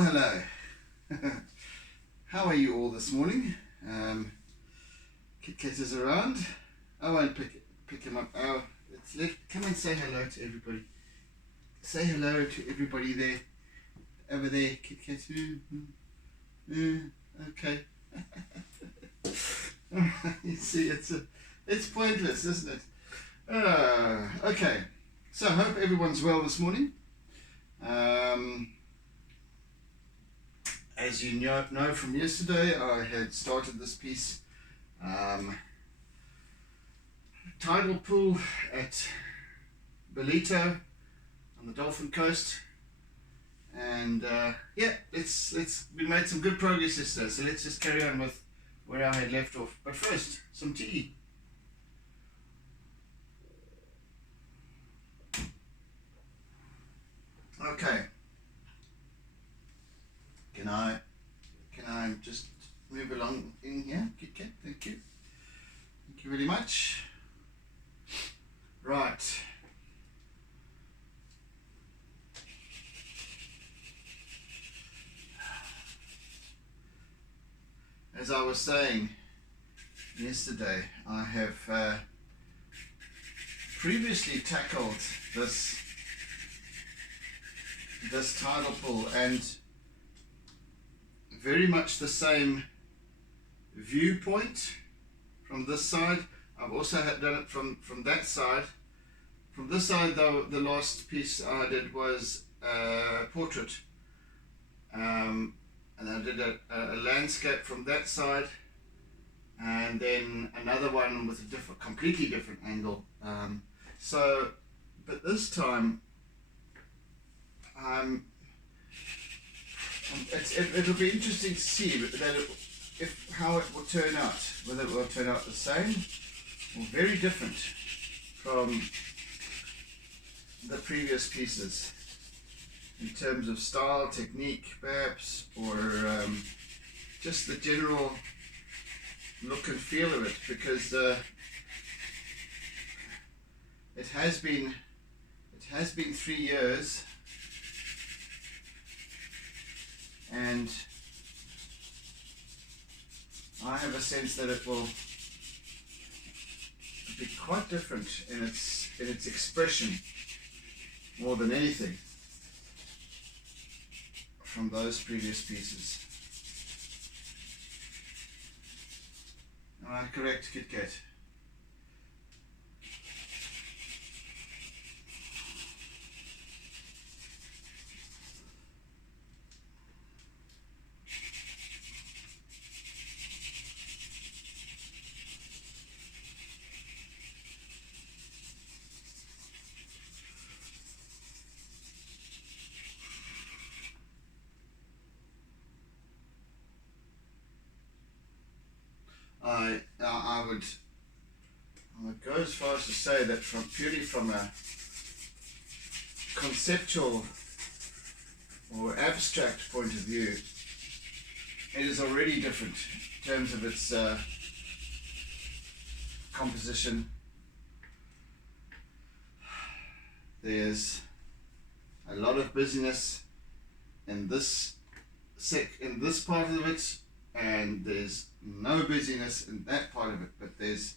Well, hello. How are you all this morning? Kit Kat is around. I won't pick him up. Oh, come and say hello to everybody. Say hello to everybody there. Over there, Kit Kat. Okay. You see, it's pointless, isn't it? Okay. So I hope everyone's well this morning. As you know from yesterday, I had started this piece, tidal pool at Ballito on the Dolphin Coast, and yeah, we made some good progress yesterday. So let's just carry on with where I had left off. But first, some tea. Okay. Can I just move along in here? Kit Kat, thank you. Thank you very much. Right. As I was saying yesterday, I have previously tackled this tidal pull, and very much the same viewpoint from this side. I've also done it from that side. From this side, though, the last piece I did was a portrait, and I did a landscape from that side, and then another one with a completely different angle. But this time, it'll be interesting to see how it will turn out, whether it will turn out the same or very different from the previous pieces in terms of style, technique perhaps, or just the general look and feel of it, because it has been 3 years, and I have a sense that it will be quite different in its expression, more than anything, from those previous pieces. Am I correct, Kit Kat? I would go as far as to say that purely from a conceptual or abstract point of view, it is already different in terms of its composition. There's a lot of busyness in this part of it, and there's no busyness in that part of it, but there's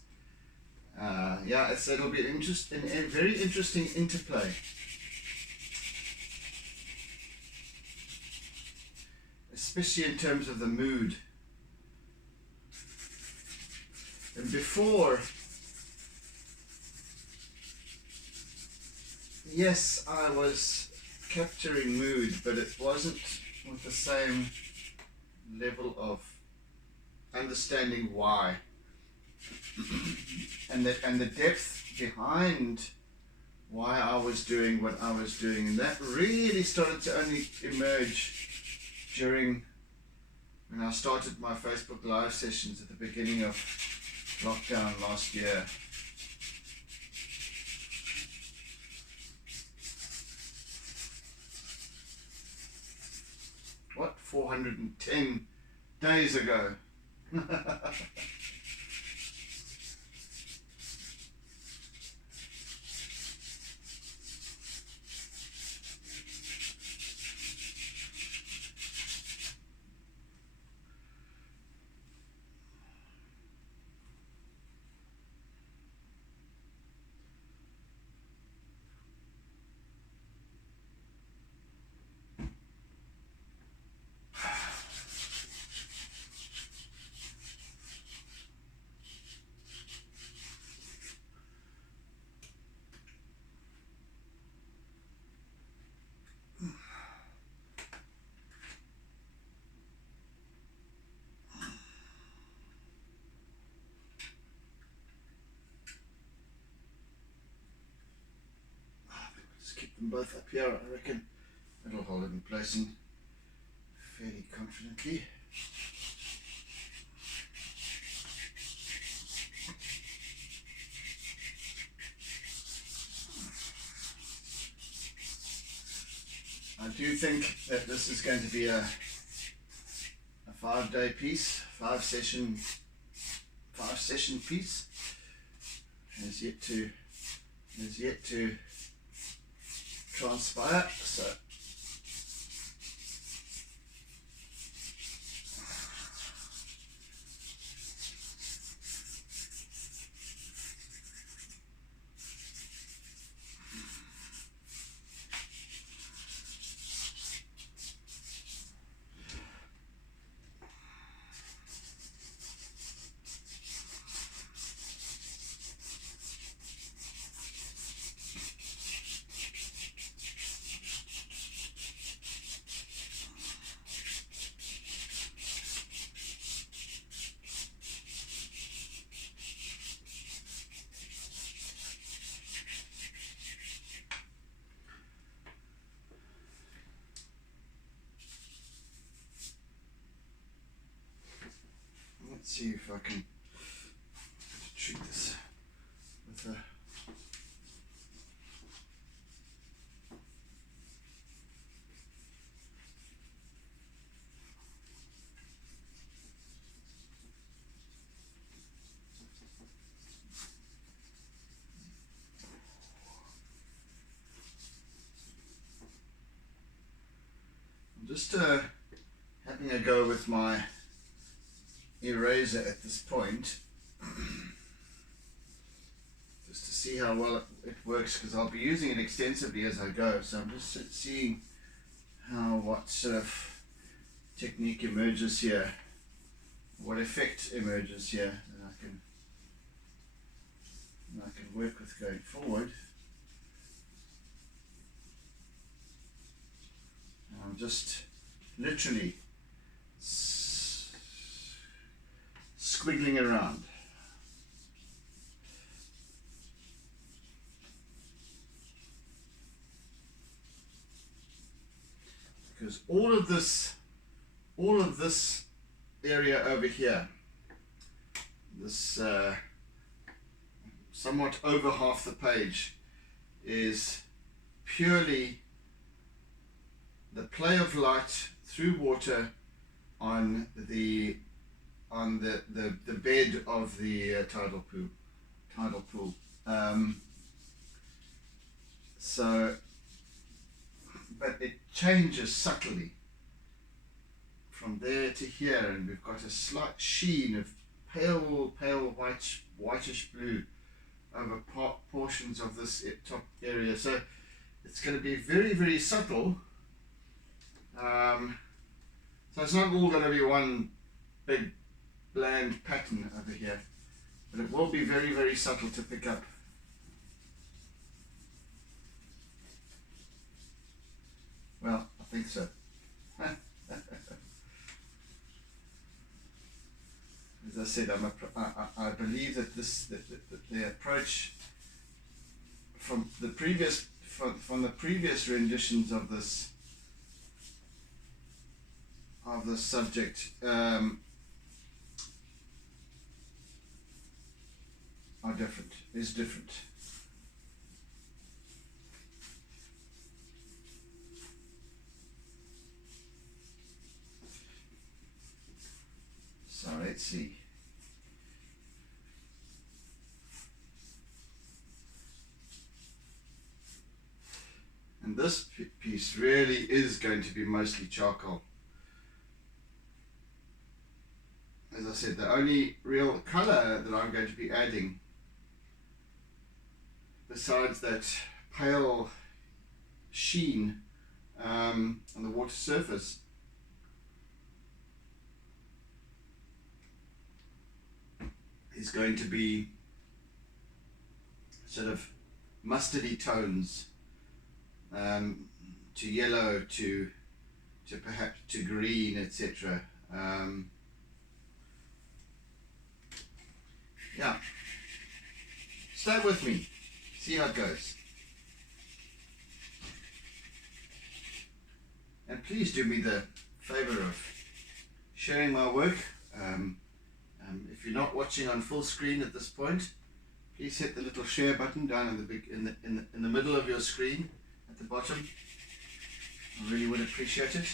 it'll be a very interesting interplay, especially in terms of the mood. And before, yes, I was capturing mood, but it wasn't with the same level of understanding why, and the depth behind why I was doing what I was doing, and that really started to only emerge when I started my Facebook Live sessions at the beginning of lockdown last year. What, 410 days ago? them both up here. I reckon it'll hold it in place and fairly confidently. I do think that this is going to be a 5-day piece, 5-session piece. Has yet to transpire. So let's see if I can treat this with a just having a go with my eraser at this point just to see how well it works, because I'll be using it extensively as I go. So I'm just seeing what sort of technique emerges here, what effect emerges here that I can work with going forward. And I'm just literally squiggling around. Because all of this area over here, this somewhat over half the page, is purely the play of light through water on the bed of the tidal pool. So, but it changes subtly from there to here, and we've got a slight sheen of pale whitish blue over portions of this top area. So it's going to be very, very subtle. So it's not all going to be one big bland pattern over here, but it will be very, very subtle to pick up. Well, I think so. As I said, I believe that the approach from the previous renditions of this subject is different. So let's see. And this piece really is going to be mostly charcoal. As I said, the only real colour that I'm going to be adding, besides that pale sheen on the water surface, is going to be sort of mustardy tones, to yellow, to perhaps to green, etc. Yeah, stay with me, see how it goes. And please do me the favor of sharing my work. If you're not watching on full screen at this point, please hit the little share button down in the middle of your screen at the bottom. I really would appreciate it.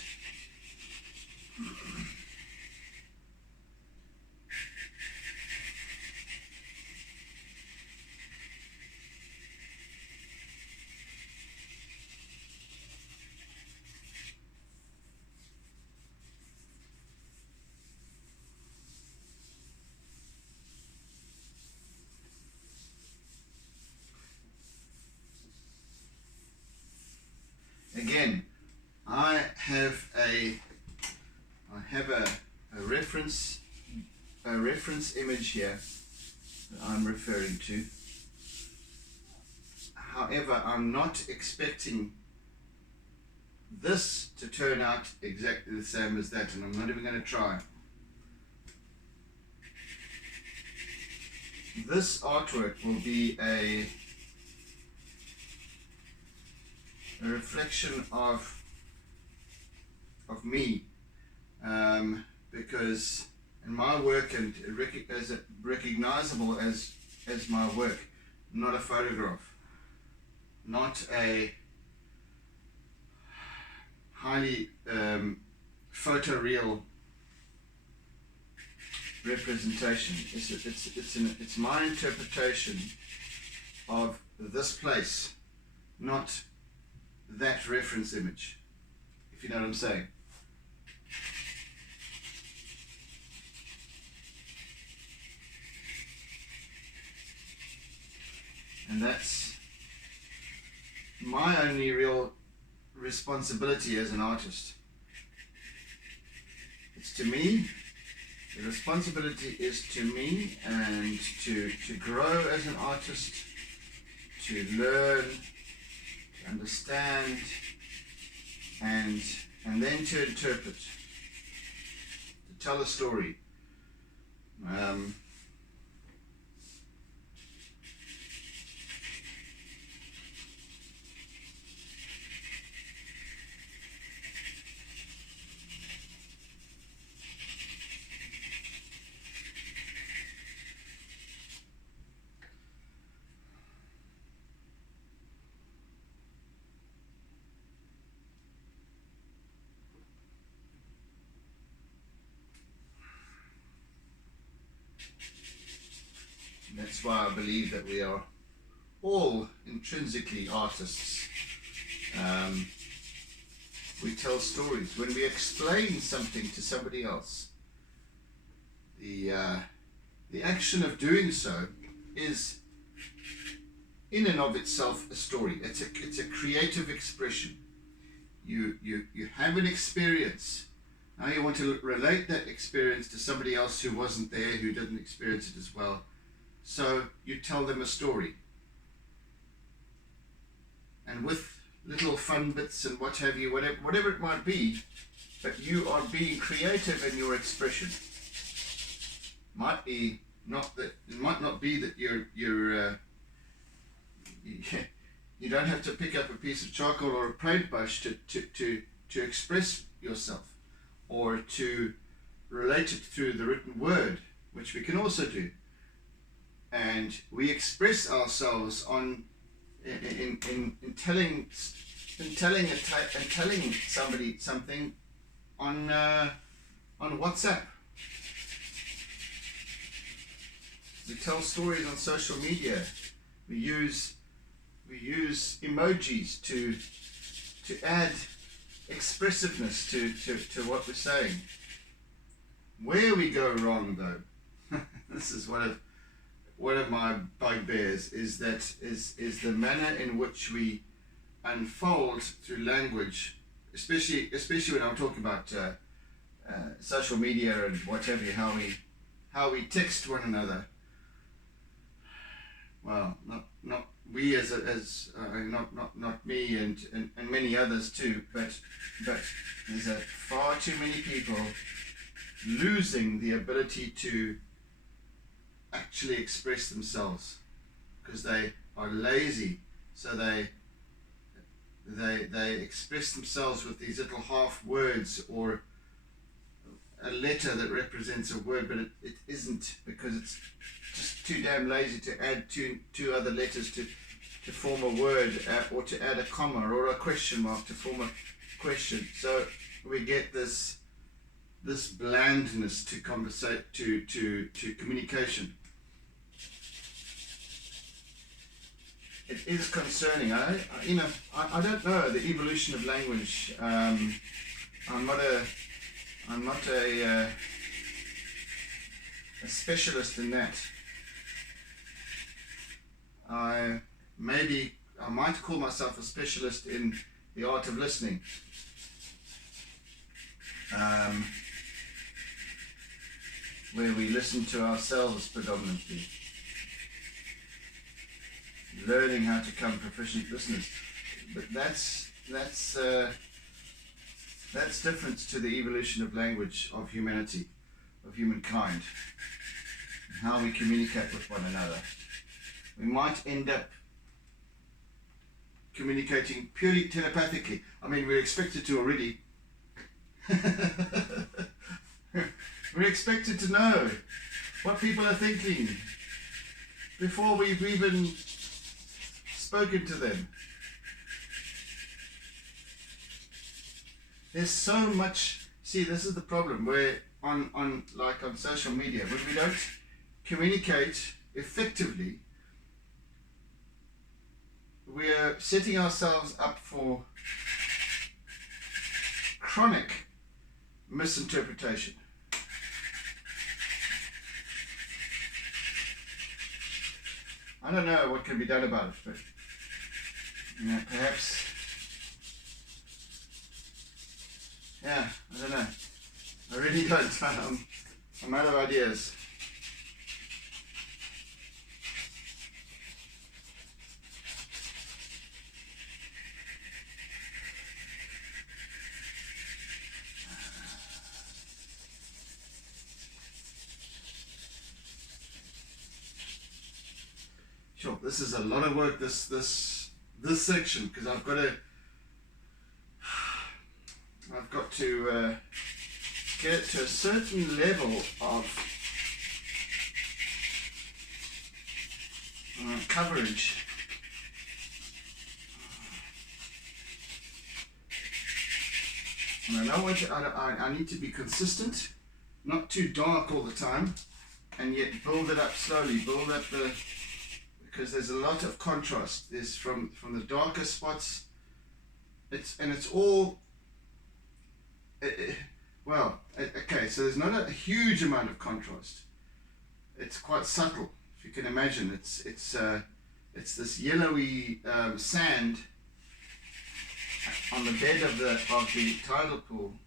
Again, I have a reference image here that I'm referring to. However, I'm not expecting this to turn out exactly the same as that, and I'm not even going to try. This artwork will be a reflection of me, because in my work, and as recognizable as my work, not a photograph, not a highly photoreal representation. It's my interpretation of this place, not that reference image, if you know what I'm saying. And that's my only real responsibility as an artist. It's to me. The responsibility is to me, and to grow as an artist, to learn, to understand, and then to interpret, to tell a story. That's why I believe that we are all intrinsically artists. We tell stories. When we explain something to somebody else, the action of doing so is in and of itself a story. It's a creative expression. You have an experience. Now you want to relate that experience to somebody else who wasn't there, who didn't experience it as well. So you tell them a story. And with little fun bits and what have you, whatever it might be, but you are being creative in your expression. It might not be that you don't have to pick up a piece of charcoal or a paintbrush to express yourself, or to relate it through the written word, which we can also do. And we express ourselves in telling somebody something on WhatsApp. We tell stories on social media. We use emojis to add expressiveness to what we're saying. Where we go wrong, though, this is one of my bugbears, is the manner in which we unfold through language, especially when I'm talking about social media and whatever, how we text one another. Well, not we as not me and many others too, but there's far too many people losing the ability to actually express themselves because they are lazy. So they they express themselves with these little half words or a letter that represents a word, but it isn't, because it's just too damn lazy to add two other letters to form a word, or to add a comma or a question mark to form a question. So we get this blandness to communication. It is concerning. I don't know the evolution of language. I'm not a specialist in that. I might call myself a specialist in the art of listening. Where we listen to ourselves predominantly. Learning how to become proficient listeners. But that's different to the evolution of language, of humanity, of humankind, and how we communicate with one another. We might end up communicating purely telepathically. I mean, we're expected to already. We're expected to know what people are thinking before we've even spoken to them. There's so much. See, this is the problem, where on social media, when we don't communicate effectively, we're setting ourselves up for chronic misinterpretation. I don't know what can be done about it, but perhaps, I don't know. I really don't. I'm out of ideas. Sure, this is a lot of work, this section, because I've got to get it to a certain level of coverage. And I know I need to be consistent, not too dark all the time, and yet build it up slowly, because there's a lot of contrast. There's from the darker spots. It's all. Okay. So there's not a huge amount of contrast. It's quite subtle, if you can imagine. It's this yellowy sand on the bed of the tidal pool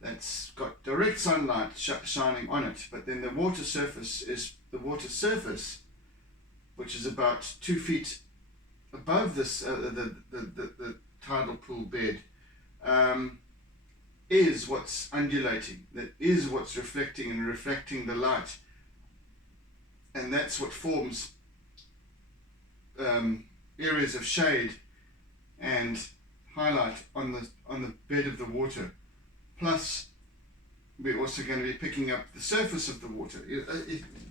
that's got direct sunlight shining on it. But then the water surface, which is about 2 feet above this the tidal pool bed, is what's undulating. That is what's reflecting the light, and that's what forms areas of shade and highlight on the bed of the water. Plus, we're also going to be picking up the surface of the water.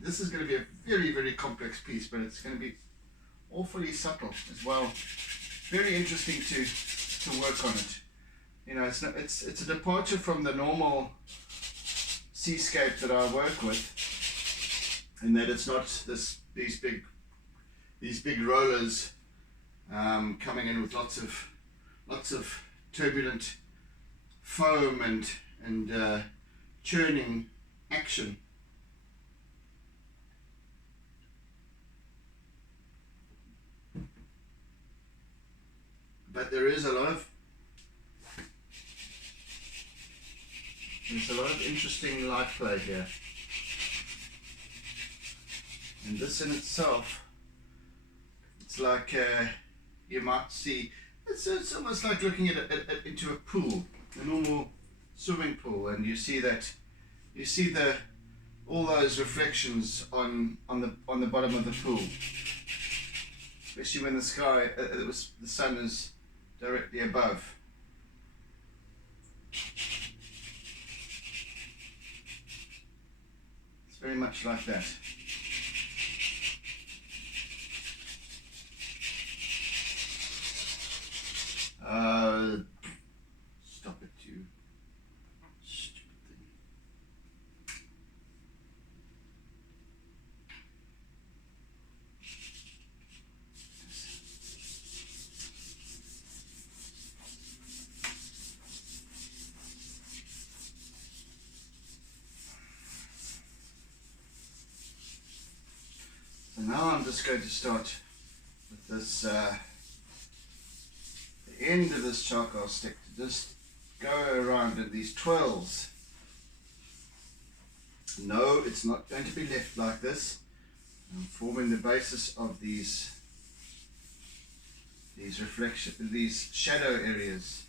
This is going to be a very, very complex piece, but it's going to be awfully subtle as well. Very interesting to work on it. It's a departure from the normal seascape that I work with, in that it's not these big rollers coming in with lots of turbulent foam and churning action. But there's a lot of interesting light play here, and this in itself, it's like you might see. It's almost like looking into a pool, a normal swimming pool, and you see all those reflections on the bottom of the pool, especially when the sun is directly above. It's very much like that. Stop it, you stupid thing. So now I'm just going to start with this, the end of this charcoal stick to just go around in these twirls. No, it's not going to be left like this. I'm forming the basis of these shadow areas.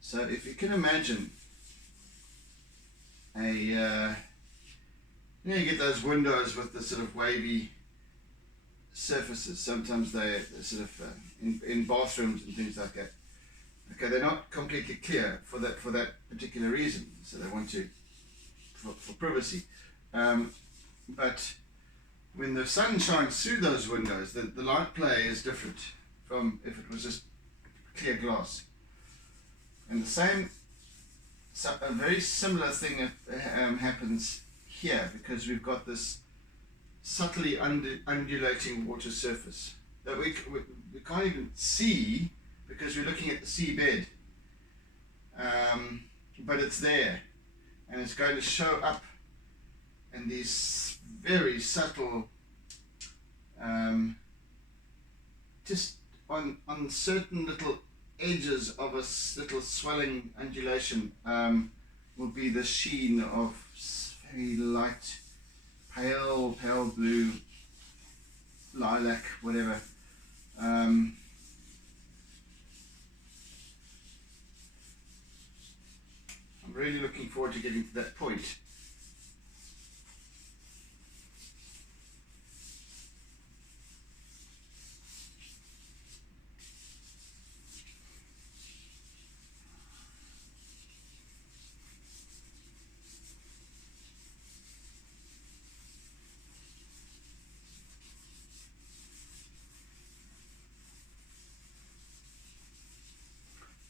So if you can imagine you get those windows with the sort of wavy surfaces. Sometimes they're sort of in bathrooms and things like that. Okay, they're not completely clear for that particular reason. So they want to for privacy. But when the sun shines through those windows, the light play is different from if it was just clear glass. And a very similar thing happens here, because we've got this subtly undulating water surface that we can't even see because we're looking at the seabed, but it's there, and it's going to show up in these very subtle, just on certain little edges of a little swelling undulation, will be the sheen of very light, pale blue, lilac, whatever. I'm really looking forward to getting to that point.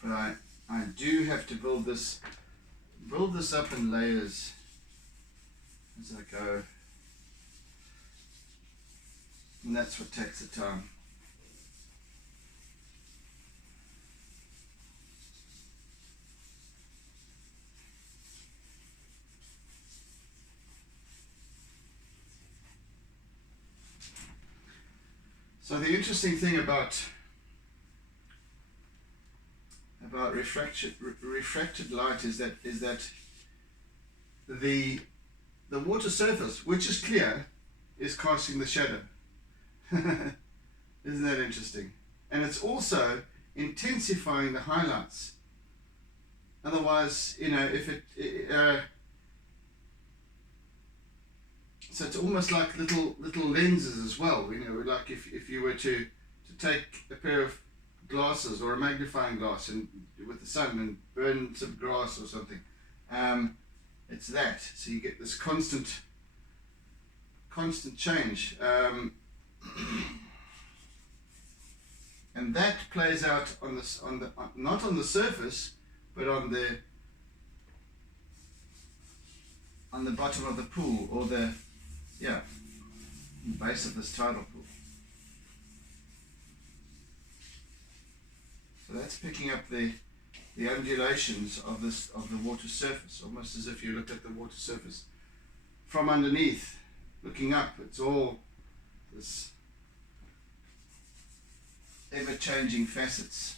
But I do have to build this up in layers as I go, and that's what takes the time. So the interesting thing about refracted light is that the water surface, which is clear, is casting the shadow. Isn't that interesting? And it's also intensifying the highlights. Otherwise, if so it's almost like little lenses as well. Like if you were to take a pair of glasses or a magnifying glass and with the sun and burn some grass or something, it's that. So you get this constant change, and that plays out not on the surface, but on the bottom of the pool, or the base of this tidal pool. So that's picking up the undulations of the water surface, almost as if you look at the water surface from underneath, looking up. It's all this ever-changing facets.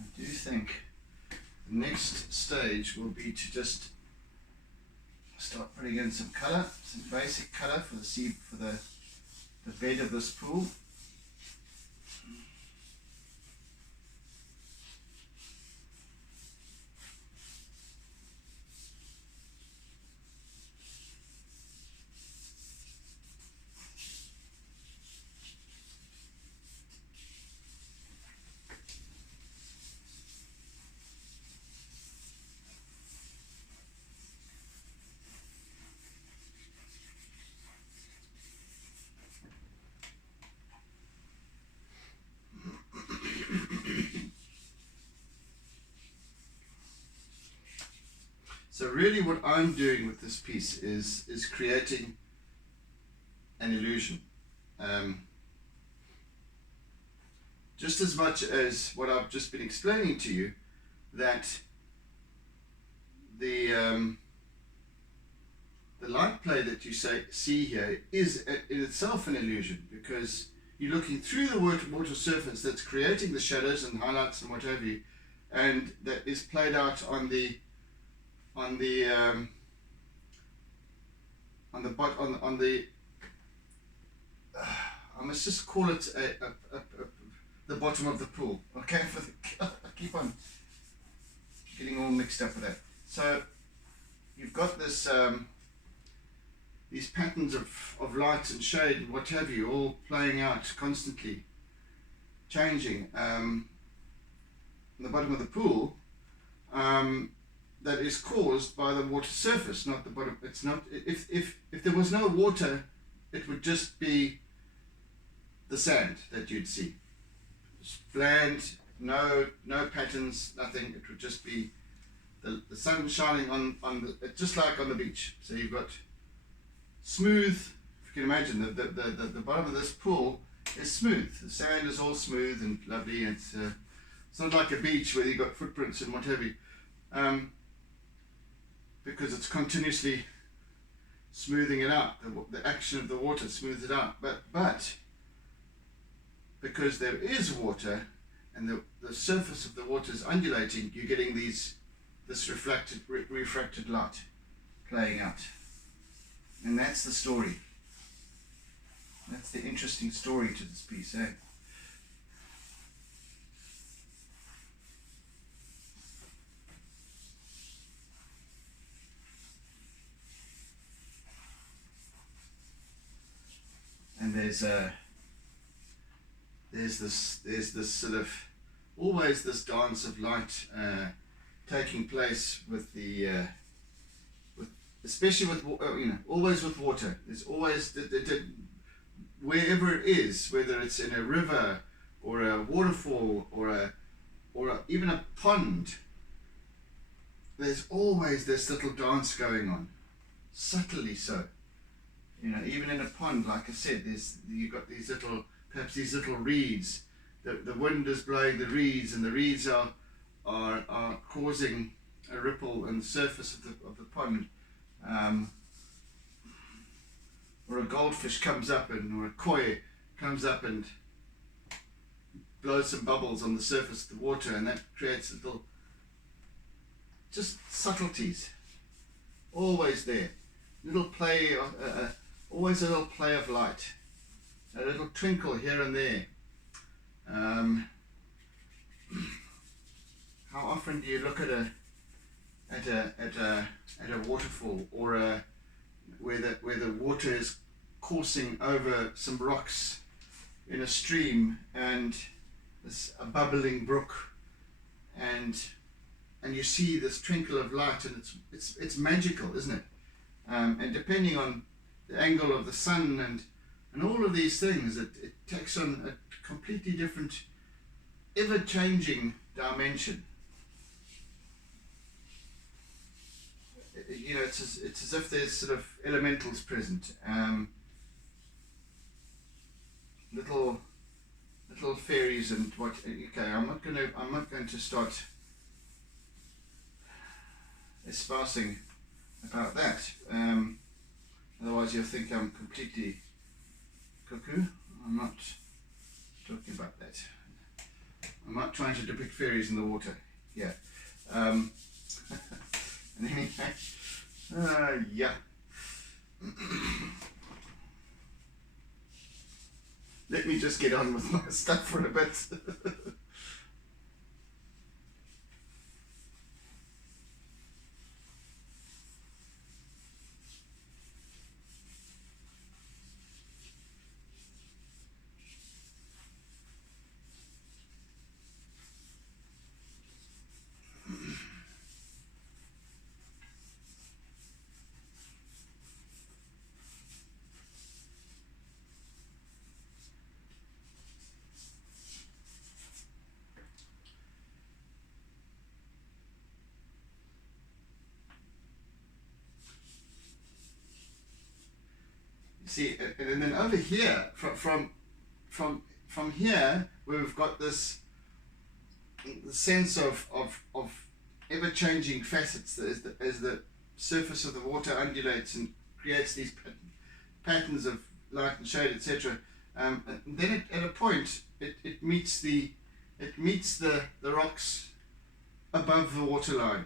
I do think the next stage will be to just start putting in some colour, some basic colour for the sea, for the bed of this pool. So really what I'm doing with this piece is creating an illusion. Just as much as what I've just been explaining to you, that the light play that you see here is in itself an illusion, because you're looking through the water surface that's creating the shadows and highlights and what have you, and that is played out on the I must just call it the bottom of the pool. Okay, I keep on getting all mixed up with that. So you've got this these patterns of light and shade and what have you, all playing out constantly, changing on the bottom of the pool. That is caused by the water surface, not the bottom. It's not. If there was no water, it would just be the sand that you'd see. Just bland, no patterns, nothing. It would just be the sun shining on the, just like on the beach. So you've got smooth. If you can imagine, the bottom of this pool is smooth. The sand is all smooth and lovely. It's not like a beach where you've got footprints and what have you. Because it's continuously smoothing it out. The action of the water smooths it out. But because there is water and the surface of the water is undulating, you're getting this refracted light playing out. And that's the story. That's the interesting story to this piece, eh? And there's this sort of always this dance of light taking place with the especially with always with water. There's always wherever it is, whether it's in a river or a waterfall or even a pond. There's always this little dance going on, subtly so. Even in a pond, like I said, you've got these little, perhaps these little reeds. The wind is blowing the reeds, and the reeds are causing a ripple on the surface of the pond. Or a goldfish comes up, or a koi comes up and blows some bubbles on the surface of the water, and that creates little, just subtleties. Always there, little play. Always a little play of light, a little twinkle here and there. How often do you look at a waterfall or where the water is coursing over some rocks in a stream and there's a bubbling brook, and you see this twinkle of light, and it's magical, isn't it? And depending on the angle of the sun and all of these things, it takes on a completely different, ever-changing dimension. It's as if there's sort of elementals present, little fairies and what. Okay, I'm not going to start espousing about that. Otherwise you'll think I'm completely cuckoo. I'm not talking about that. I'm not trying to depict fairies in the water. Yeah. And anyway, Yeah. Let me just get on with my stuff for a bit. See, and then over here, from here, where we've got this the sense of ever-changing facets as the surface of the water undulates and creates these patterns of light and shade, etc. And then at a point, it meets the rocks above the waterline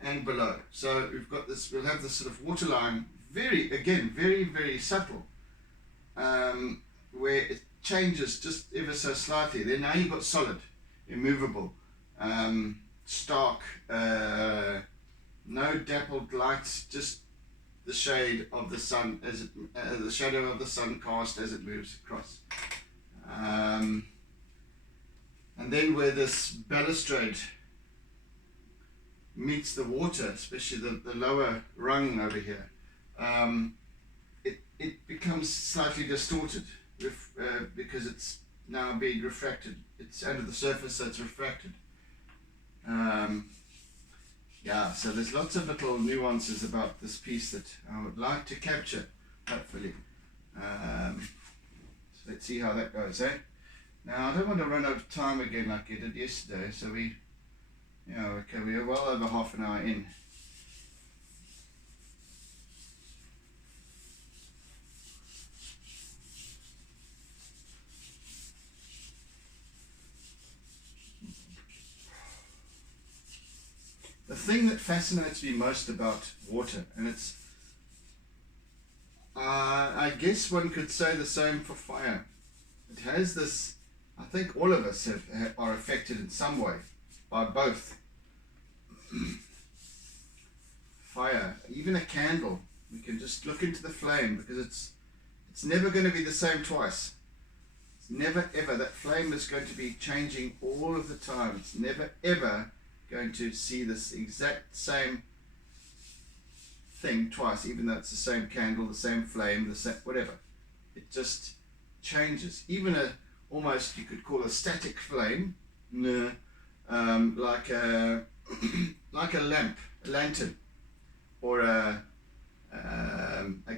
and below. So we'll have this sort of waterline, very very subtle, where it changes just ever so slightly. Then now you've got solid, immovable, stark, no dappled lights, just the shade of the sun as it, the shadow of the sun cast as it moves across. And then where this balustrade meets the water, especially the lower rung over here, it becomes slightly distorted because it's now being refracted. It's under the surface, so it's refracted. Yeah, so there's lots of little nuances about this piece that I would like to capture, hopefully. So let's see how that goes, eh? Now, I don't want to run out of time again like I did yesterday, so okay, we are well over half an hour in. The thing that fascinates me most about water, and it's, I guess one could say the same for fire. It has this, I think all of us are affected in some way by both. Fire, even a candle, we can just look into the flame because it's never going to be the same twice. It's never ever, that flame is going to be changing all of the time. It's never ever going to see this exact same thing twice, even though it's the same candle, the same flame, the same whatever. It just changes. Even almost you could call a static flame, like a like a lamp, a lantern, or a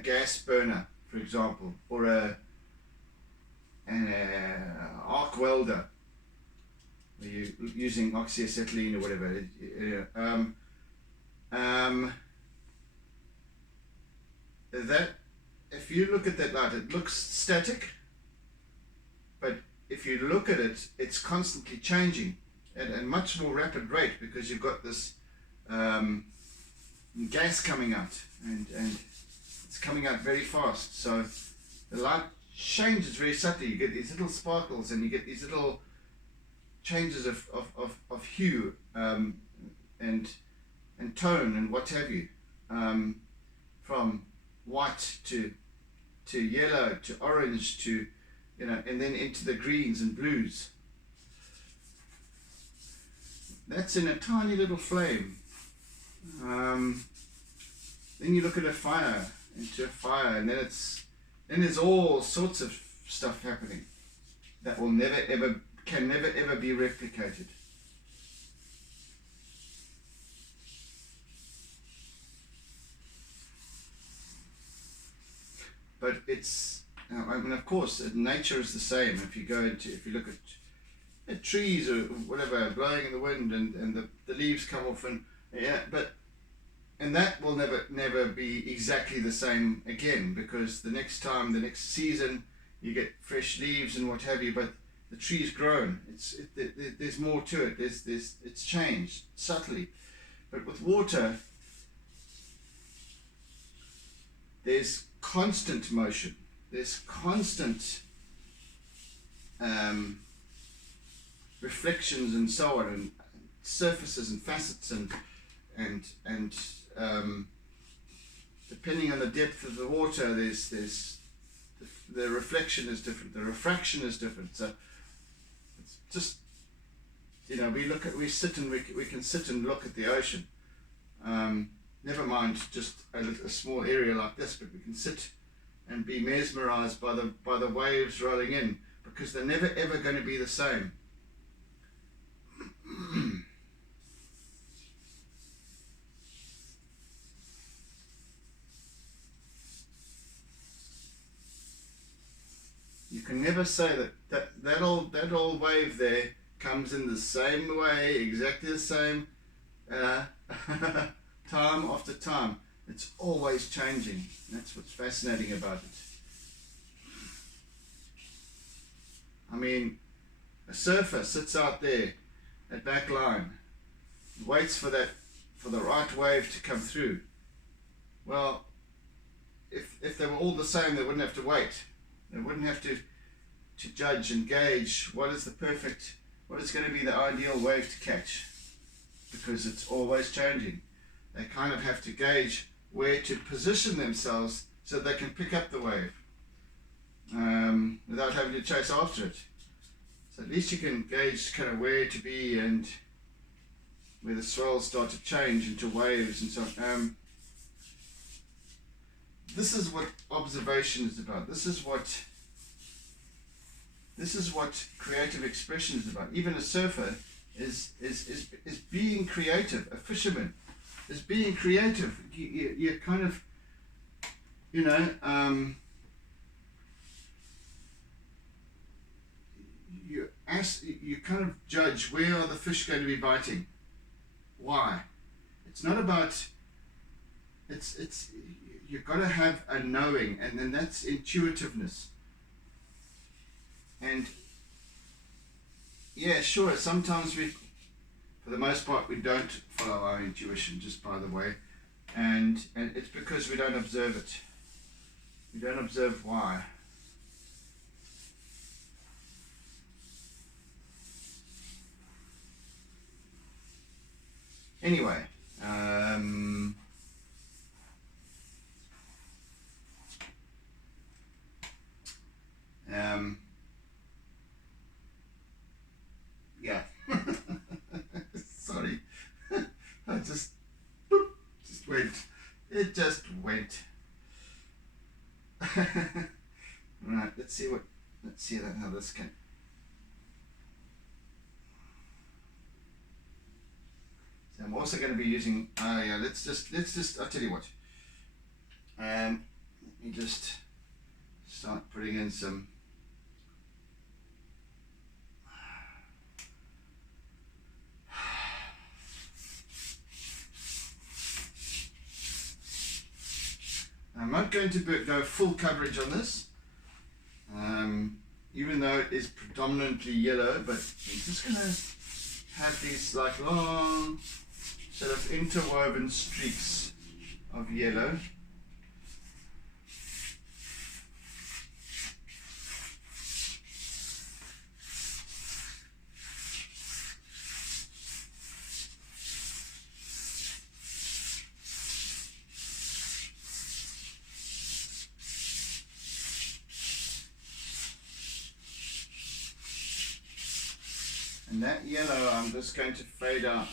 gas burner, for example, or an arc welder, where you're using oxyacetylene or whatever. That, if you look at that light, it looks static, but if you look at it, it's constantly changing at a much more rapid rate because you've got this gas coming out, and it's coming out very fast. So the light changes very subtly. You get these little sparkles, and you get these little changes of hue and tone and what have you, from white to yellow to orange to, and then into the greens and blues. That's in a tiny little flame. Then you look at into a fire, and then there's all sorts of stuff happening that can never ever be replicated. But it's, I mean, of course, nature is the same. If you look at trees or whatever blowing in the wind, and the leaves come off, and that will never be exactly the same again, because the next season you get fresh leaves and what have you, but the tree's grown. There's more to it. It's changed subtly. But with water, there's constant motion, there's constant reflections and so on, and surfaces and facets, and depending on the depth of the water, there's the reflection is different, the refraction is different. So it's just, you know, we sit and we can sit and look at the ocean. Never mind just a small area like this, but we can sit and be mesmerized by the waves rolling in, because they're never ever going to be the same. You can never say that old wave there comes in the same way, exactly the same, time after time. It's always changing. That's what's fascinating about it. I mean, a surfer sits out there at back line, waits for the right wave to come through. Well, if they were all the same, they wouldn't have to wait. They wouldn't have to judge and gauge what is going to be the ideal wave to catch, because it's always changing. They kind of have to gauge where to position themselves so they can pick up the wave without having to chase after it. So at least you can gauge kind of where to be and where the swells start to change into waves and so on. This is what observation is about. This is what creative expression is about. Even a surfer is being creative. A fisherman is being creative. You kind of, you know, you kind of judge, where are the fish going to be biting? Why? It's not about, it's you've got to have a knowing, and then that's intuitiveness. And yeah, sure, sometimes for the most part, we don't follow our intuition, just by the way, and it's because we don't observe it. We don't observe why. Anyway, yeah. Sorry. I just went. It just went. Right, let's see how this can. So I'm also going to be using, yeah, let's just, I'll tell you what. Let me just start putting in some. I'm not going to go full coverage on this, even though it is predominantly yellow, but I'm just going to have these like long sort of interwoven streaks of yellow. And that yellow I'm just going to fade out.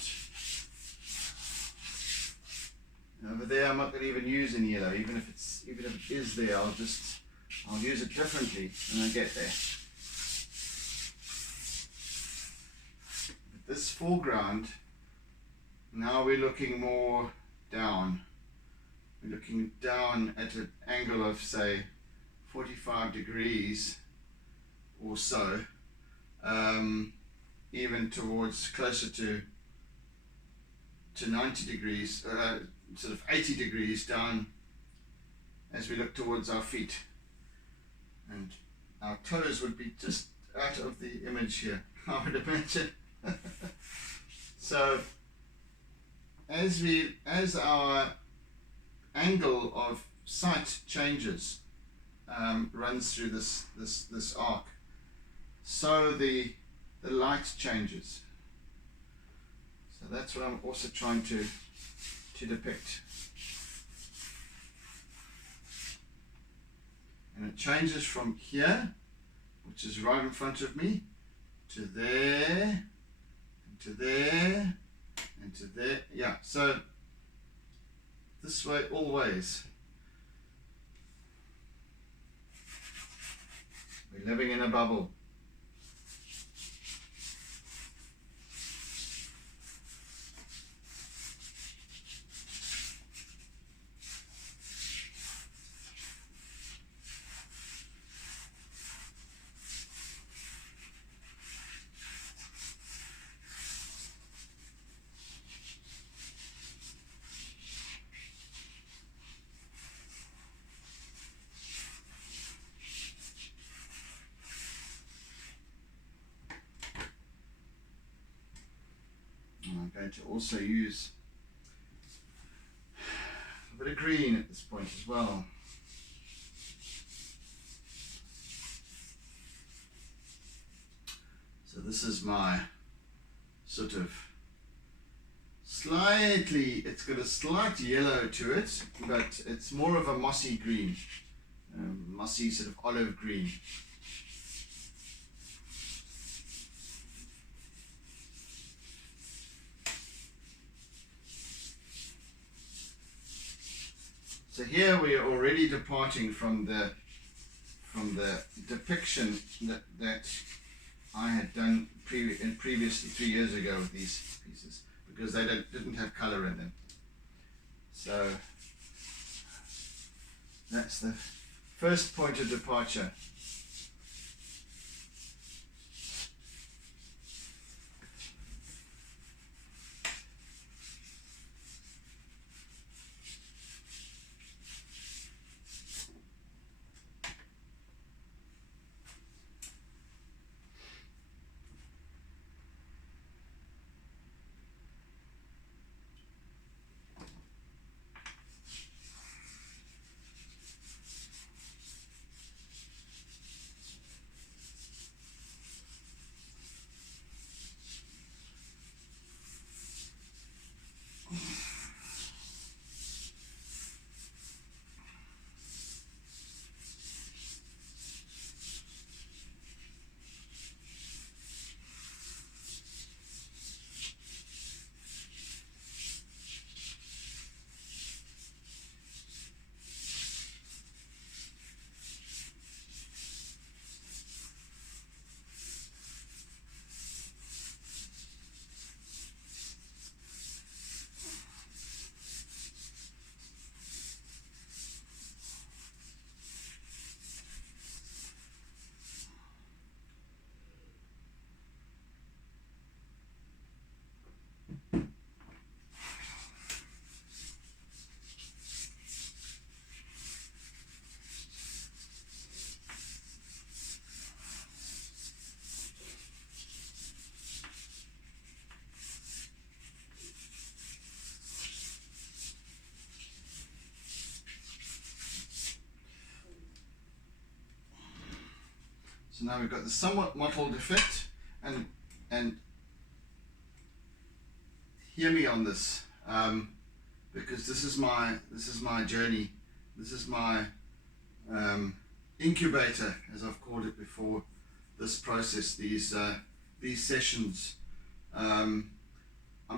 Over there I'm not going to even use any yellow, even if it is there, I'll use it differently when I get there. But this foreground, now we're looking more down. We're looking down at an angle of say 45 degrees or so. Even towards closer to 90 degrees, sort of 80 degrees down as we look towards our feet. And our toes would be just out of the image here, I would imagine. So as our angle of sight changes runs through this arc, so the light changes. So that's what I'm also trying to depict. And it changes from here, which is right in front of me, to there, and to there, and to there. Yeah, so this way, always. We're living in a bubble. I'm going to also use a bit of green at this point as well. So this is my sort of slightly, it's got a slight yellow to it, but it's more of a mossy green, mossy sort of olive green. So here we are already departing from the depiction that I had done previously 3 years ago with these pieces, because they didn't have color in them. So that's the first point of departure. So now we've got the somewhat mottled effect, and hear me on this, because this is my journey. This is my incubator, as I've called it before. This process, these sessions. I'm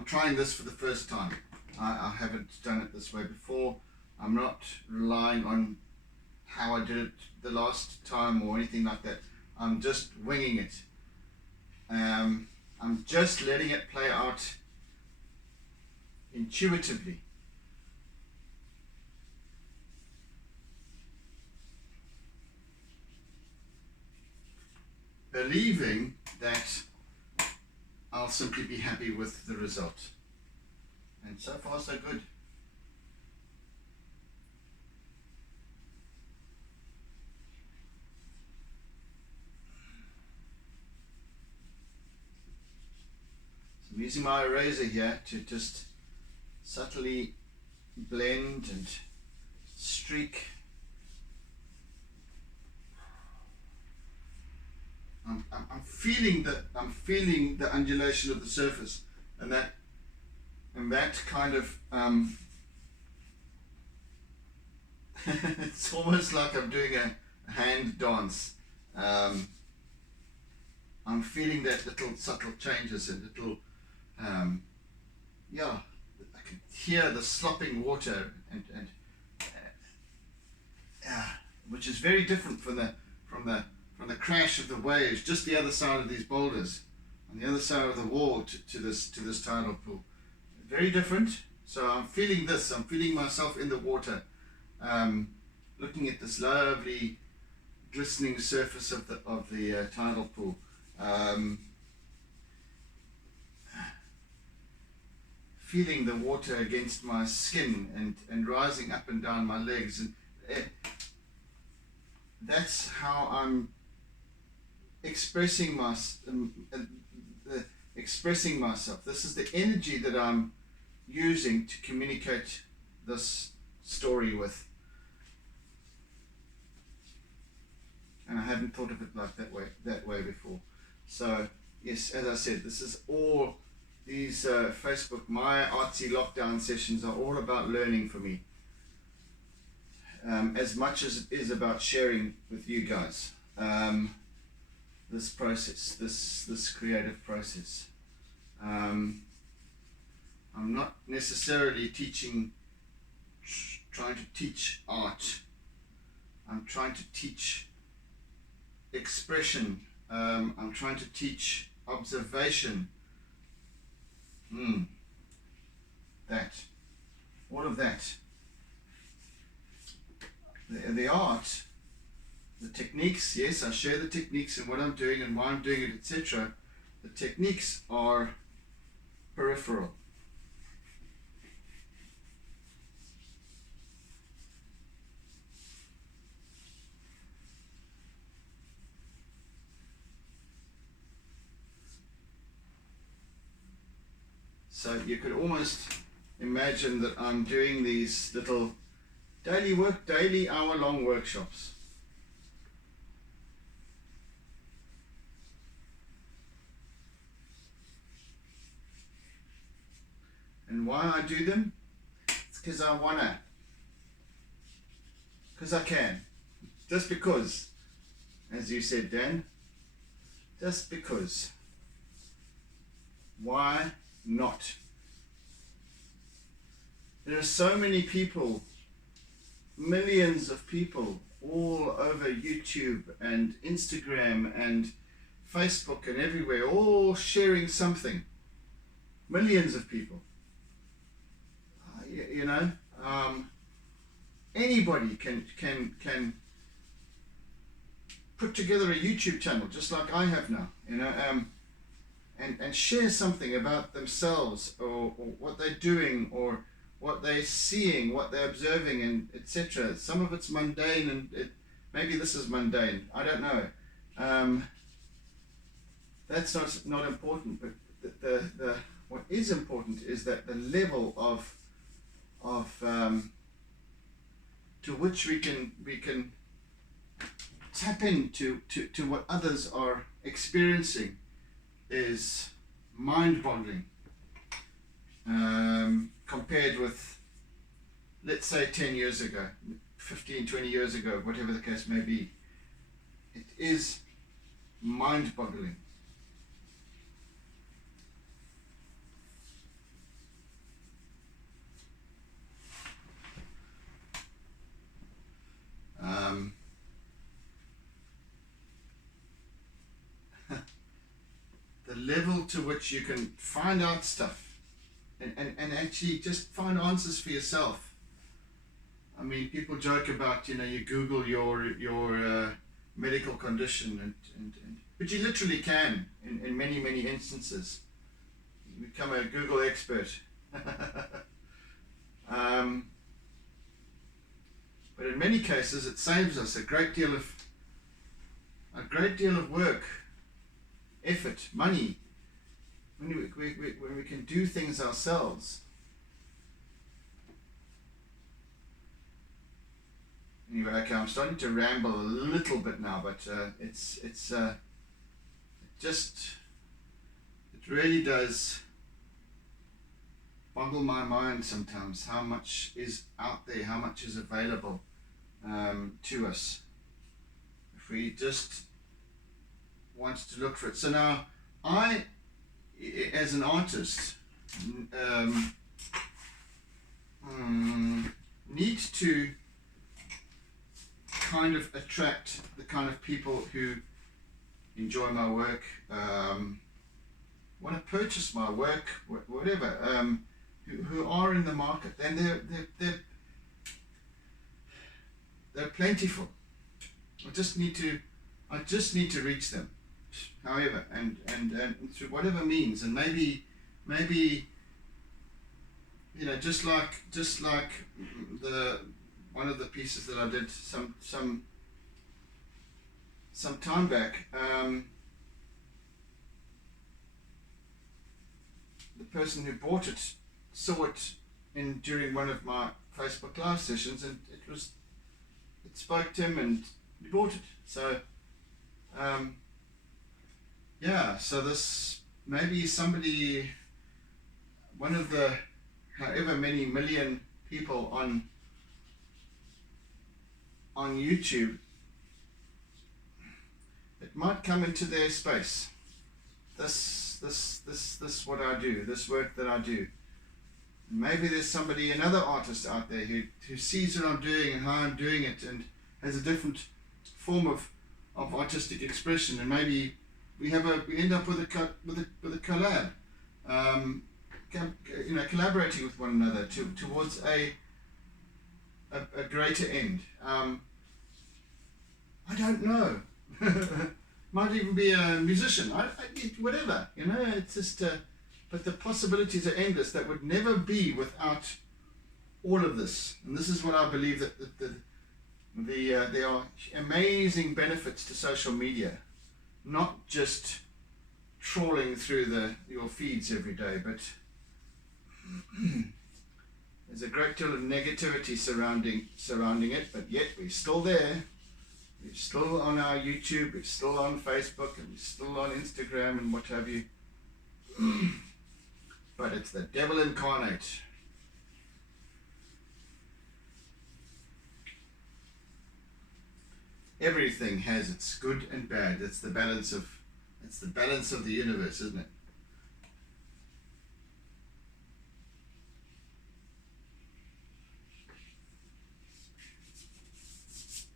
trying this for the first time. I haven't done it this way before. I'm not relying on how I did it the last time or anything like that. I'm just winging it. I'm just letting it play out intuitively. Believing that I'll simply be happy with the result. And so far so good. I'm using my eraser here to just subtly blend and streak. I'm feeling the undulation of the surface, and that kind of it's almost like I'm doing a hand dance. I'm feeling that little subtle changes and little yeah, I can hear the slopping water and which is very different from the crash of the waves just the other side of these boulders, on the other side of the wall to this tidal pool. Very different. So I'm feeling this. I'm feeling myself in the water, looking at this lovely glistening surface of the tidal pool. Feeling the water against my skin and rising up and down my legs, and that's how I'm expressing myself. This is the energy that I'm using to communicate this story with, and I hadn't thought of it like that way before. So yes, as I said, this is all. These Facebook, my Artsy lockdown sessions are all about learning for me, as much as it is about sharing with you guys this process, this creative process. I'm not necessarily trying to teach art. I'm trying to teach expression. I'm trying to teach observation. All of that. The art, the techniques, yes, I share the techniques and what I'm doing and why I'm doing it, etc. The techniques are peripheral. So you could almost imagine that I'm doing these little daily hour-long workshops. And why I do them? It's because I wanna. Because I can. Just because. As you said, Dan. Just because. Why not? There are so many people, millions of people all over YouTube and Instagram and Facebook and everywhere, all sharing something. Millions of people. Anybody can put together a YouTube channel just like I have now, and share something about themselves or what they're doing or what they're seeing, what they're observing, and etc. Some of it's mundane, and maybe this is mundane. I don't know. That's not important. But the what is important is that the level of to which we can tap into to what others are experiencing is mind-boggling, compared with, let's say, 10 years ago, 15, 20 years ago, whatever the case may be. It is mind-boggling. The level to which you can find out stuff and actually just find answers for yourself. I mean, people joke about, you Google your medical condition, but you literally can in many, many instances. You become a Google expert. But in many cases, it saves us a great deal of work, effort, money, when we can do things ourselves. Anyway, okay, I'm starting to ramble a little bit now, but it really does boggle my mind sometimes how much is out there, how much is available to us if we just want to look for it. So now I, as an artist, need to kind of attract the kind of people who enjoy my work, want to purchase my work, whatever, who are in the market, and they're plentiful. I just need to reach them, however, and through whatever means, and maybe you know, just like the one of the pieces that I did some time back. The person who bought it saw it during one of my Facebook Live sessions, and it spoke to him, and he bought it. So yeah, so this maybe somebody, one of the however many million people on YouTube, it might come into their space. This what I do, this work that I do. Maybe there's somebody, another artist out there who sees what I'm doing and how I'm doing it, and has a different form of artistic expression, and maybe we end up with a collab, you know, collaborating with one another towards a greater end. I don't know. Might even be a musician. Whatever, you know. It's just, but the possibilities are endless. That would never be without all of this. And this is what I believe, that there are amazing benefits to social media, not just trawling through your feeds every day, but there's a great deal of negativity surrounding it. But yet we're still there. We're still on our YouTube, we're still on Facebook, and we're still on Instagram and what have you. But it's the devil incarnate. Everything has its good and bad. It's the balance of the universe, isn't it?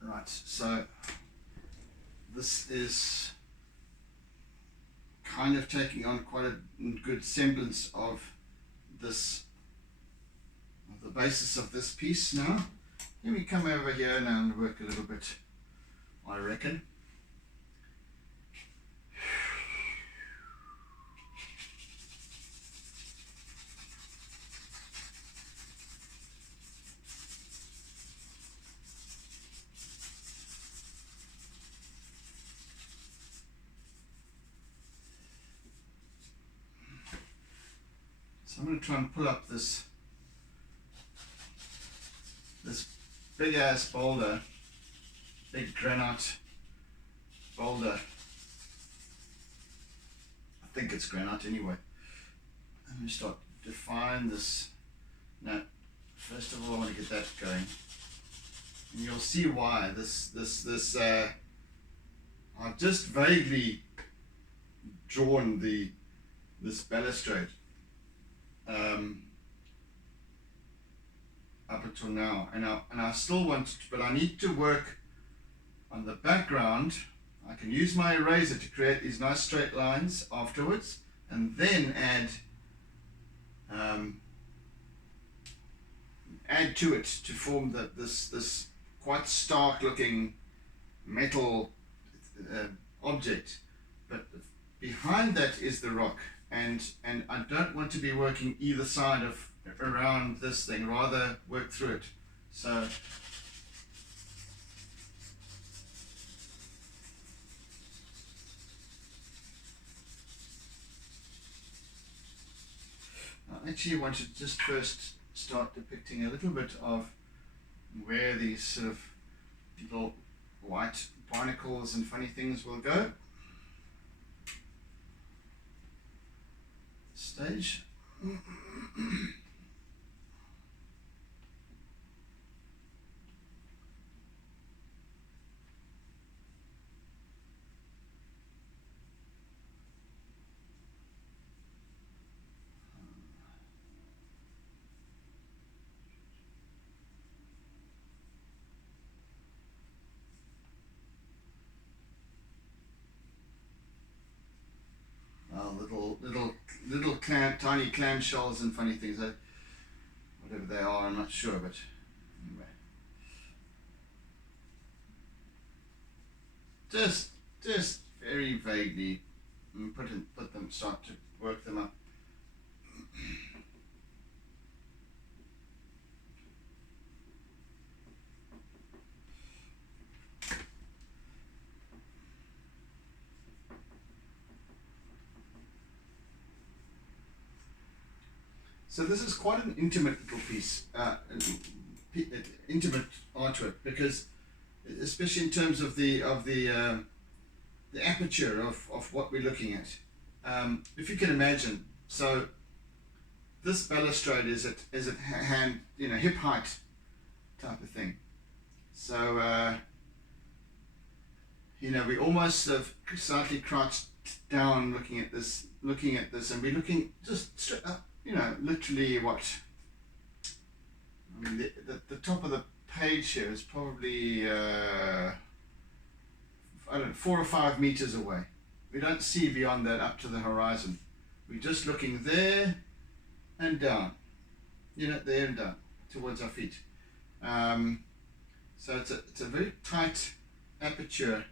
Right, so this is kind of taking on quite a good semblance of the basis of this piece now. Let me come over here now and work a little bit, I reckon. So I'm going to try and pull up this big ass boulder, big granite boulder. I think it's granite anyway. I'm going to start to define this. Now, first of all, I want to get that going, and you'll see why this I've just vaguely drawn this balustrade up until now, and I still want to, but I need to work on the background. I can use my eraser to create these nice straight lines afterwards, and then add to it to form this quite stark looking metal object. But behind that is the rock, and I don't want to be working either side of around this thing, rather work through it. So I actually want to just first start depicting a little bit of where these sort of little white barnacles and funny things will go. Stage. Little tiny clam shells and funny things. Whatever they are, I'm not sure, but anyway. Just very vaguely start to work them up. So this is quite an intimate little piece, intimate artwork, because especially in terms of the aperture of what we're looking at. If you can imagine, so this balustrade is at hand, hip height type of thing. So we almost have slightly crouched down looking at this, and we're looking just straight up. Literally what? I mean, the top of the page here is probably, 4 or 5 meters away. We don't see beyond that up to the horizon. We're just looking there and down. There and down towards our feet. So it's a very tight aperture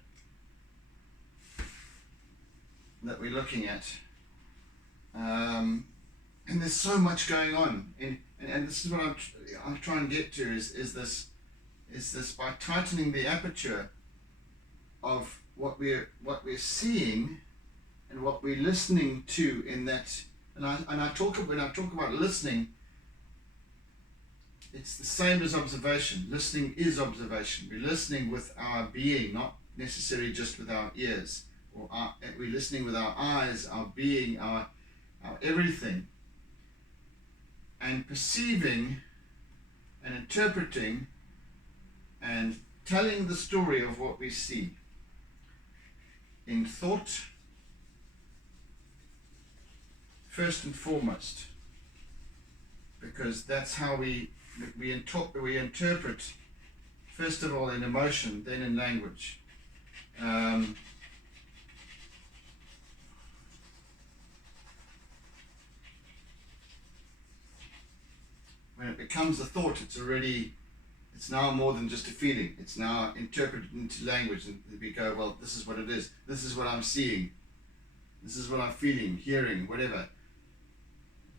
that we're looking at. And there's so much going on, and this is what I'm trying to get to is this by tightening the aperture of what we're seeing and what we're listening to in that, when I talk about listening, it's the same as observation. Listening is observation. We're listening with our being, not necessarily just with our ears, we're listening with our eyes, our being, our everything. And perceiving and interpreting and telling the story of what we see in thought, first and foremost, because that's how we interpret, first of all in emotion, then in language. When it becomes a thought, it's now more than just a feeling. It's now interpreted into language, and we go, well, this is what it is. This is what I'm seeing. This is what I'm feeling, hearing, whatever.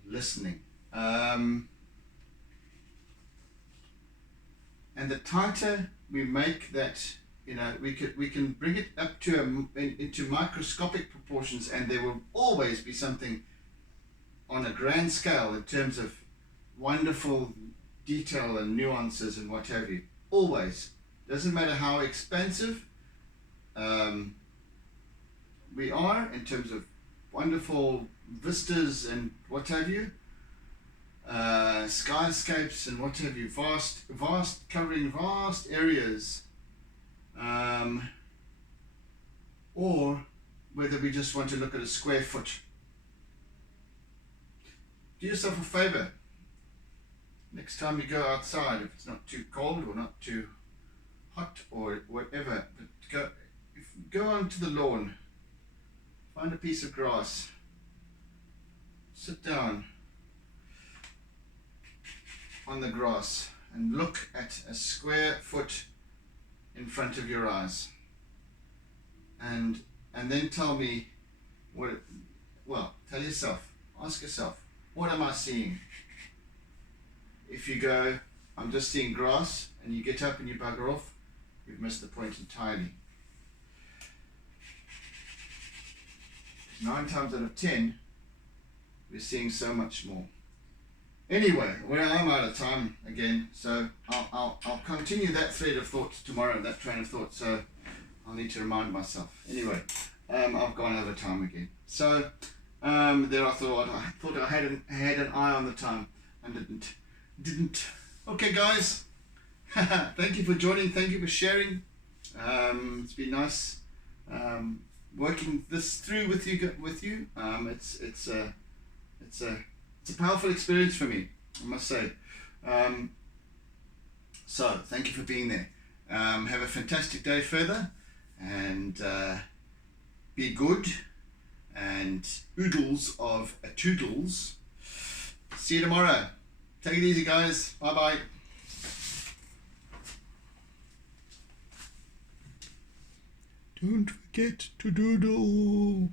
Listening. And the tighter we make that, we can bring it up to into microscopic proportions, and there will always be something on a grand scale in terms of wonderful detail and nuances and what have you. Always. Doesn't matter how expansive we are in terms of wonderful vistas and what have you, skyscapes and what have you, vast covering vast areas, or whether we just want to look at a square foot. Do yourself a favor. Next time you go outside, if it's not too cold or not too hot or whatever, but go onto the lawn, find a piece of grass, sit down on the grass and look at a square foot in front of your eyes, and then tell me tell yourself, ask yourself, what am I seeing? If you go, I'm just seeing grass, and you get up and you bugger off, you've missed the point entirely. 9 times out of 10, we're seeing so much more. Anyway, I'm out of time again, so I'll continue that thread of thought tomorrow, that train of thought, so I'll need to remind myself. Anyway, I've gone over time again. So there I thought I had an eye on the time and didn't. Okay, guys, thank you for joining. Thank you for sharing. It's been nice working this through with you. It's a powerful experience for me, I must say. So thank you for being there. Have a fantastic day further, and be good, and oodles of a toodles. See you tomorrow. Take it easy, guys. Bye bye. Don't forget to doodle.